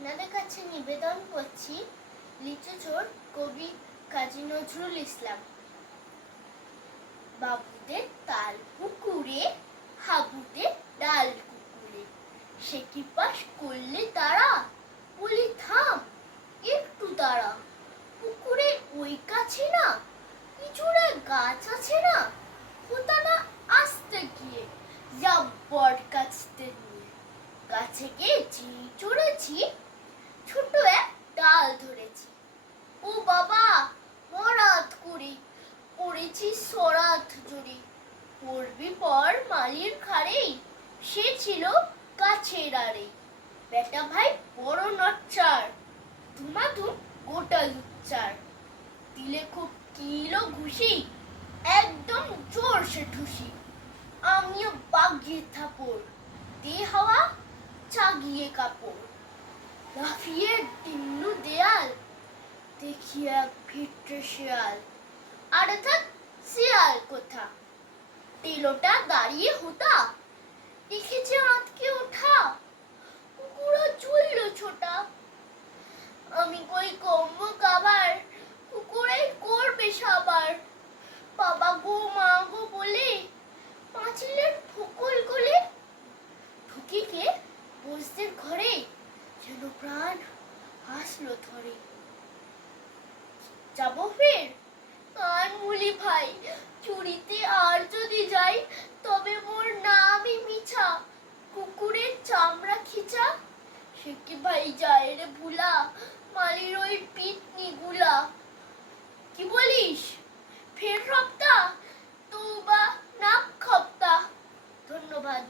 আপনাদের কাছে নিবেদন করছি লিচু চোর কবি কাজী নজরুল ইসলাম। বাবুদের তাল পুকুরে, হাবুদের ডাল কুকুরে, সে কি পাশ করলে তারা, বলি থাম একটু দাঁড়া। পুকুরে ওই কাছে না পিছুরে গাছ আছে না, কোথা না আসতে গিয়ে যাব বট গাছতে নিয়ে। গাছে গিয়ে চড়েছি, ছোট এক ডাল ধরেছি। ও বাবা মরাত করে পড়েছি সরাত জুড়ে। পড়বি পর মালির খাড়েই, সে ছিল গাছের আড়ে। বেটা ভাই বড় নচ্চার, ধুমাধুম গোটা লুচ্চার। দিলে খুব কিলো ঘুষি, একদম জোর সে ঠুসি। আমিও বাগিয়ে থাপড়, দে হাওয়া চাগিয়ে কাপড়। লাফিয়ে ডিন্নু দেয়াল, দেখি এক ভিটে শিয়াল। আরে থাক শিয়াল কোথা, তেলোটা দাঁড়িয়ে হোতা, দেখেছে আঁতকে ওঠা। কুকুরও চলল ছোটা। আমি কই কম্ব কাবার, কুকুরে করবে সাবার। বাবা গো মা গো বলে পাঁচিলের ফকল গলে ঢুকিকে বসদের ঘরে, যেন প্রাণ আসলো ধরে। যাবো ফের কান মুলি ভাই, চুরিতে আর যদি যাই তবে মোর নামই মিছা। কুকুরের চামড়া খিচা, সে কি ভাই যায় রে ভুলা, মালির ওই পিটনি গুলা। কি বলিস ফের রপ্তা, তৌবা নাক খপ্তা। ধন্যবাদ।